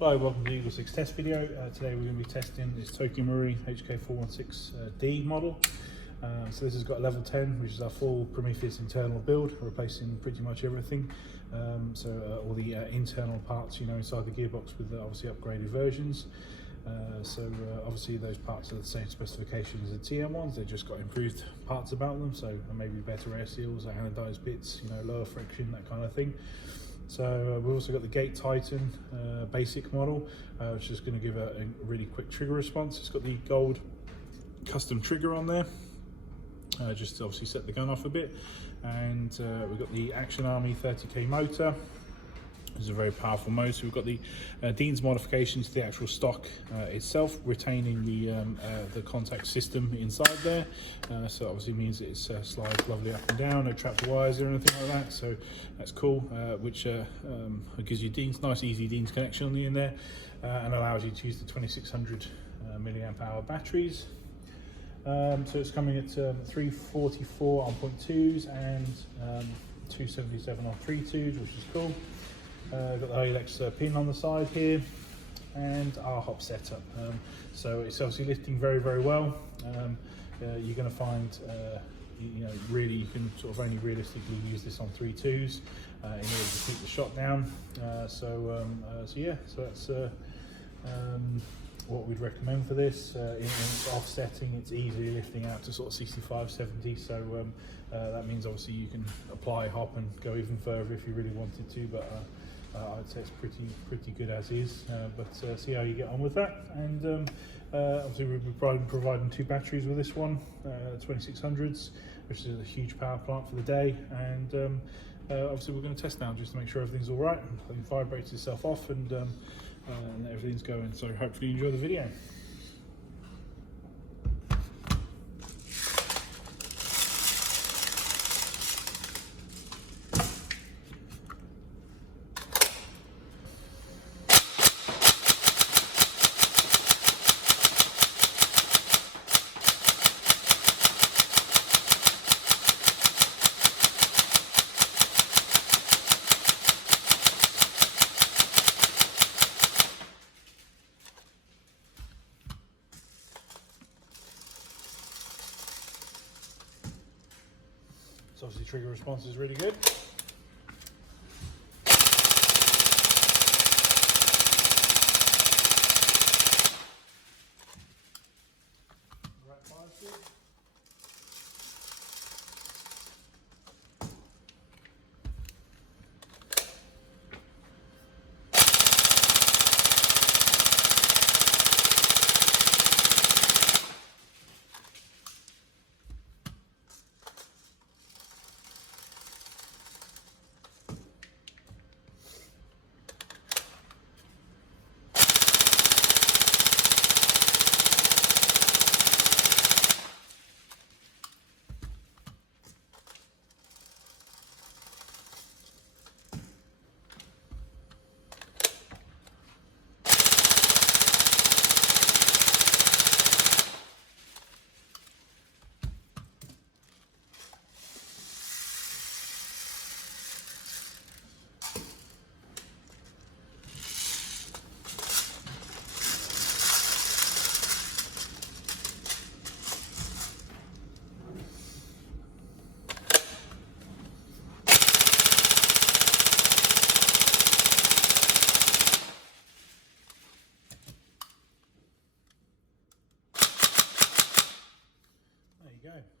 Hi, welcome to the EagleSix test video. Today we're going to be testing this Tokyo Marine HK416D model. So this has got a level 10, which is our full Prometheus internal build, replacing pretty much everything. All the internal parts, inside the gearbox with obviously upgraded versions. Obviously those parts are the same specifications as the TM ones, they've just got improved parts about them, so maybe better air seals, anodized bits, lower friction, that kind of thing. So we've also got the Gate Titan basic model, which is going to give a really quick trigger response. It's got the gold custom trigger on there, just to obviously set the gun off a bit. And we've got the Action Army 30k motor. It's a very powerful motor. So we've got the Dean's modifications to the actual stock itself, retaining the contact system inside there. So obviously means that it slides lovely up and down, no trapped wires or anything like that. So that's cool, which gives you nice easy Dean's connection on the in there, and allows you to use the 2600 milliamp hour batteries. So it's coming at 344 on 0.2s and 277 on 3.2s, which is cool. Got the laylax pin on the side here, and our hop setup. So it's obviously lifting very, very well. You're going to find, really you can sort of only realistically use this on 3.2s in order to keep the shot down. So that's what we'd recommend for this. In its offsetting, it's easily lifting out to sort of 65, 70. So that means obviously you can apply hop and go even further if you really wanted to. But I'd say it's pretty good as is, but see how you get on with that. And obviously we'll be providing two batteries with this one, 2600s, which is a huge power plant for the day. And obviously we're going to test now just to make sure everything's all right. It vibrates itself off, and everything's going. So hopefully you enjoy the video. So obviously trigger response is really good. Right fire speed.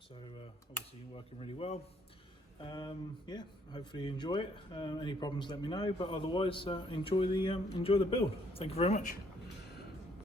So obviously you're working really well. Yeah, hopefully you enjoy it. Any problems, let me know. But otherwise, enjoy the build. Thank you very much.